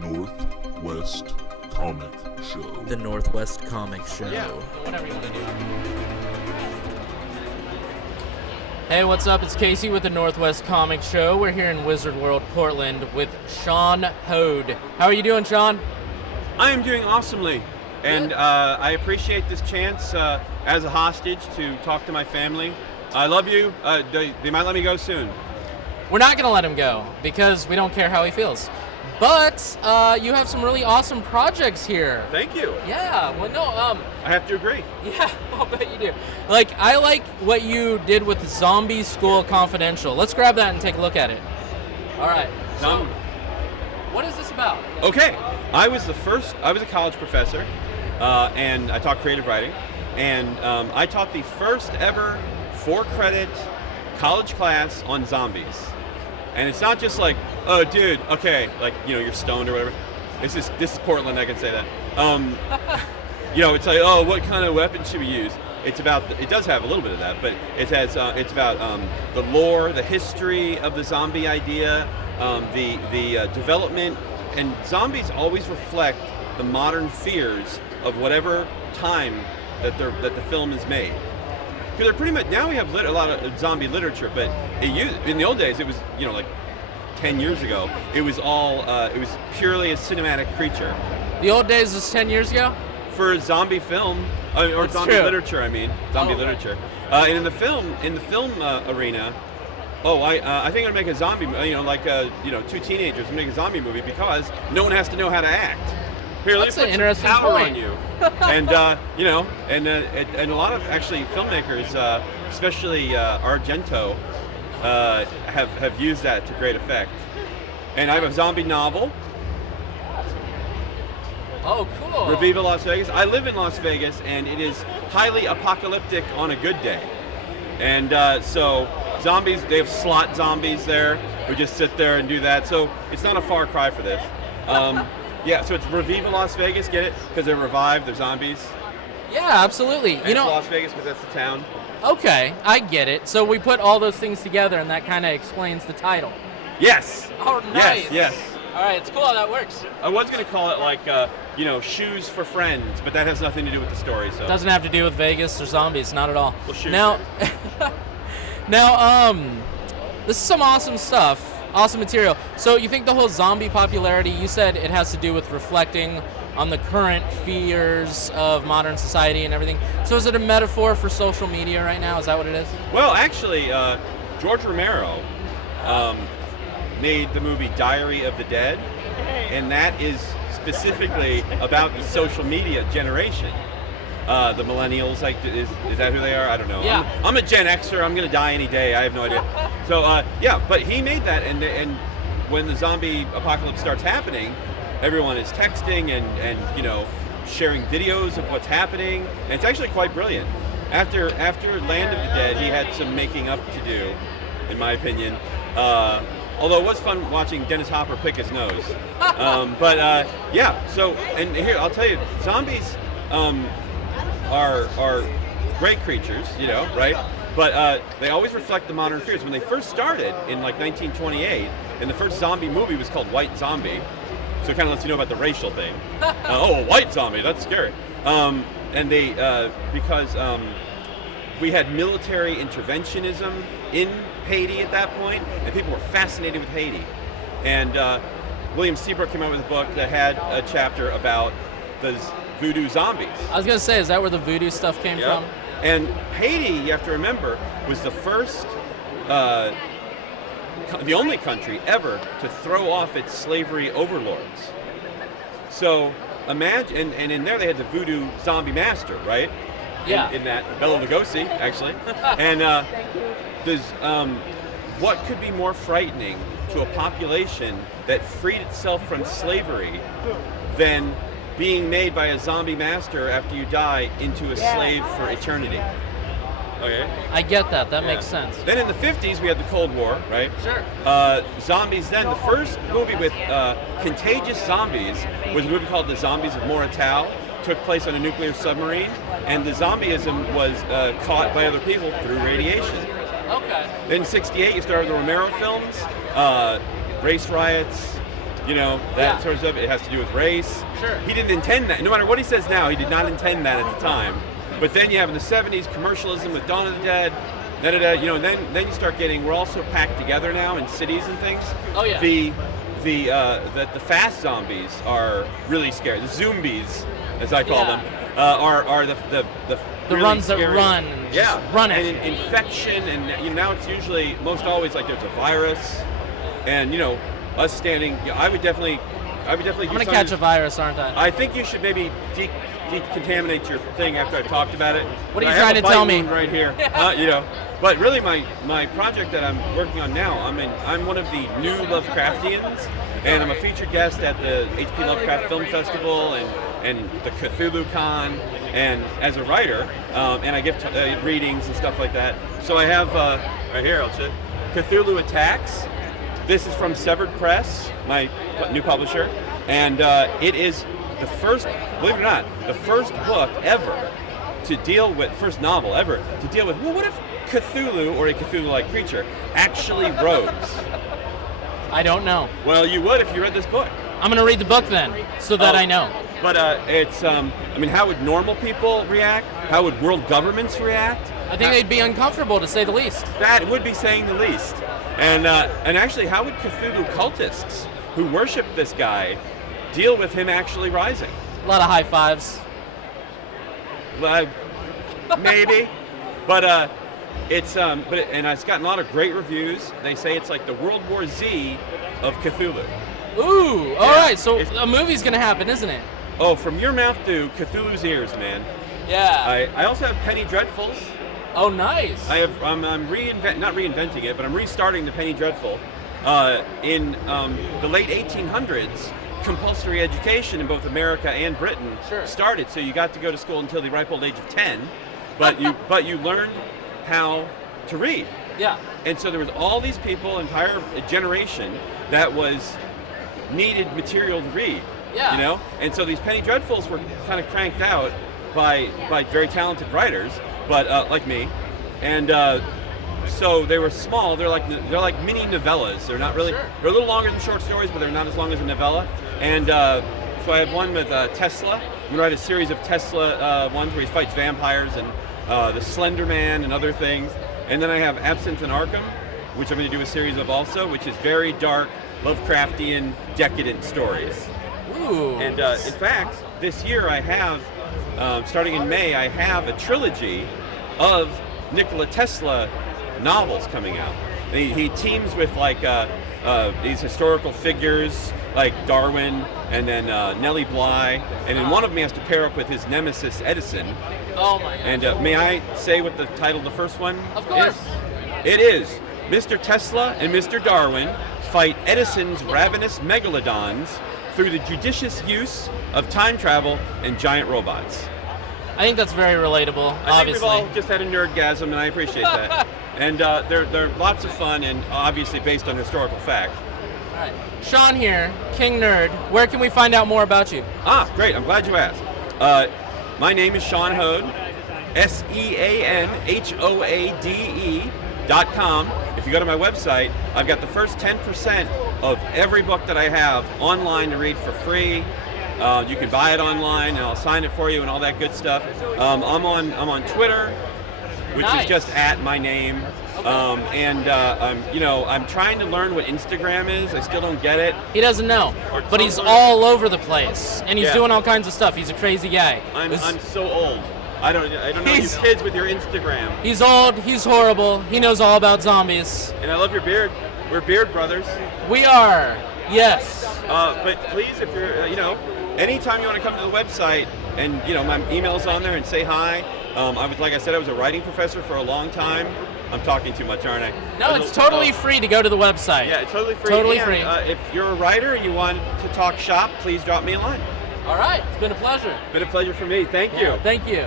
Northwest Comic Show. The Northwest Comic Show. Yeah, whatever you want to do. Hey, what's up? It's Casey with the Northwest Comic Show. We're here in Wizard World, Portland with Sean Hoade. How are you doing, Sean? I am doing awesomely, and I appreciate this chance as a hostage to talk to my family. I love you. They might let me go soon. We're not going to let him go because we don't care how he feels. But you have some really awesome projects here. Thank you. Yeah, well, no, I have to agree. Yeah, I'll bet you do. I like what you did with Zombie School Confidential. Let's grab that and take a look at it. All right. So, what is this about? Okay. I was a college professor, and I taught creative writing, and I taught the first ever 4-credit college class on zombies. And it's not just like, oh, dude, okay, you're stoned or whatever. This is Portland, I can say that. It's like, oh, what kind of weapon should we use? It does have a little bit of that, but it's about the lore, the history of the zombie idea, the development, and zombies always reflect the modern fears of whatever time that the film is made. Because they're pretty much, now we have a lot of zombie literature, but in the old days it was, 10 years ago, it was purely a cinematic creature. The old days was 10 years ago? For zombie film, or That's zombie true. literature, literature. And in the film arena, I think I'm gonna make a zombie, two teenagers make a zombie movie because no one has to know how to act. Here, That's let an me put some interesting power point. on you. And and a lot of actually filmmakers, especially Argento, have used that to great effect. And I have a zombie novel. Oh, cool. Reviva Las Vegas. I live in Las Vegas, and it is highly apocalyptic on a good day. And so zombies, they have slot zombies there who just sit there and do that. So it's not a far cry for this. Yeah, so it's Reviva Las Vegas, get it? Because they're revived, they're zombies. Yeah, absolutely. And it's Las Vegas because that's the town. Okay, I get it. So we put all those things together, and that kind of explains the title. Yes. Oh, nice. Yes. All right, it's cool how that works. I was going to call it Shoes for Friends, but that has nothing to do with the story. So Doesn't have to do with Vegas or zombies, not at all. Well, shoes. Now, this is some awesome stuff. Awesome material. So you think the whole zombie popularity, you said it has to do with reflecting on the current fears of modern society and everything. So is it a metaphor for social media right now? Is that what it is? Well, actually, George Romero made the movie Diary of the Dead, and that is specifically about the social media generation. The millennials, is that who they are? I don't know. Yeah. I'm a Gen Xer. I'm gonna die any day. I have no idea. So but he made that, and when the zombie apocalypse starts happening, everyone is texting and sharing videos of what's happening, and it's actually quite brilliant. After Land of the Dead, he had some making up to do, in my opinion. Although it was fun watching Dennis Hopper pick his nose. So, and here, I'll tell you, zombies are great creatures, right? But they always reflect the modern fears. When they first started in 1928, and the first zombie movie was called White Zombie, so it kind of lets you know about the racial thing. A white zombie, that's scary. And they, because we had military interventionism in Haiti at that point, and people were fascinated with Haiti. And William Seabrook came out with a book that had a chapter about the voodoo zombies. I was going to say, is that where the voodoo stuff came from? And Haiti, you have to remember, was the first, the only country ever to throw off its slavery overlords. So imagine, and in there they had the voodoo zombie master, right? Yeah. In that, Bela Lugosi, actually. And what could be more frightening to a population that freed itself from slavery than being made by a zombie master after you die into a slave for eternity? Okay. I get that. That makes sense. Then in the 50s, we had the Cold War, right? Sure. Zombies then. The first movie with contagious zombies was a movie called The Zombies of Morital. Took place on a nuclear submarine, and the zombieism was caught by other people through radiation. Okay. Then in '68, you started the Romero films, race riots, you know, that sort of stuff. It has to do with race. Sure. He didn't intend that. No matter what he says now, he did not intend that at the time. But then you have in the 70s commercialism with Dawn of the Dead. You know, then you start getting. We're all so packed together now in cities and things. Oh yeah. The fast zombies are really scary. The zombies, as I call them, are the really ones scary. that run and just run at you. And infection, and you know, now it's usually most always like there's a virus, and you know, us standing. You know, I would definitely. I'm gonna catch a virus, aren't I? I think you should maybe decontaminate your thing after I've talked about it. What are you trying to tell me? Right here, you know. But really, my project that I'm working on now, I'm one of the new Lovecraftians, and I'm a featured guest at the H.P. Lovecraft Film Festival and the Cthulhu Con, and as a writer, and I give readings and stuff like that. So I have right here, I'll show you, Cthulhu Attacks. This is from Severed Press, my new publisher, and it is the first, believe it or not, the first book ever to deal with, first novel ever to deal with, well, what if Cthulhu, or a Cthulhu-like creature, actually rose? I don't know. Well, you would if you read this book. I'm gonna read the book then, so that I know. But it's, I mean, how would normal people react? How would world governments react? I think they'd be uncomfortable, to say the least. That would be saying the least. And actually, how would Cthulhu cultists who worship this guy deal with him actually rising? A lot of high fives. Maybe, but it's and it's gotten a lot of great reviews. They say it's like the World War Z of Cthulhu. Ooh, all right. So a movie's gonna happen, isn't it? Oh, from your mouth to Cthulhu's ears, man. Yeah. I also have Penny Dreadfuls. Oh, nice. I'm not reinventing it, but I'm restarting the Penny Dreadful. In the late 1800s, compulsory education in both America and Britain started. So you got to go to school until the ripe old age of 10, but you learned how to read. Yeah. And so there was all these people, entire generation that needed material to read. Yeah. You know, and so these Penny Dreadfuls were kind of cranked out by very talented writers, but like me, and so they were small. They're like mini novellas. They're not really. They're a little longer than short stories, but they're not as long as a novella. And so I have one with Tesla. I'm gonna write a series of Tesla ones where he fights vampires and the Slender Man and other things. And then I have Absinthe and Arkham, which I'm gonna do a series of also, which is very dark, Lovecraftian, decadent stories. Ooh. And in fact, this year I have, starting in May, I have a trilogy of Nikola Tesla novels coming out. And he teams with like these historical figures like Darwin and then Nellie Bly, and then one of them he has to pair up with his nemesis Edison. Oh my God. And may I say what the title of the first one Of course. is? It is Mr. Tesla and Mr. Darwin fight Edison's ravenous megalodons through the judicious use of time travel and giant robots. I think that's very relatable, I obviously. think we've all just had a nerdgasm, and I appreciate that. And they're lots of fun, and obviously based on historical fact. All right. Sean here, King Nerd. Where can we find out more about you? Ah, great. I'm glad you asked. My name is Sean Hoade, SeanHoade.com. If you go to my website, I've got the first 10% of every book that I have online to read for free. You can buy it online, and I'll sign it for you, and all that good stuff. I'm on Twitter, which is just at my name. I'm trying to learn what Instagram is. I still don't get it. He doesn't know, but he's all over the place, and he's doing all kinds of stuff. He's a crazy guy. I'm so old. I don't know you kids with your Instagram. He's old. He's horrible. He knows all about zombies. And I love your beard. We're beard brothers. We are. Yes. But please, if you're, anytime you want to come to the website, and my email's on there, and say hi. Like I said, I was a writing professor for a long time. I'm talking too much, aren't I? No, it's totally free to go to the website. Yeah, it's totally free. Totally and, free. If you're a writer and you want to talk shop, please drop me a line. All right, it's been a pleasure. Been a pleasure for me. Thank you. Thank you.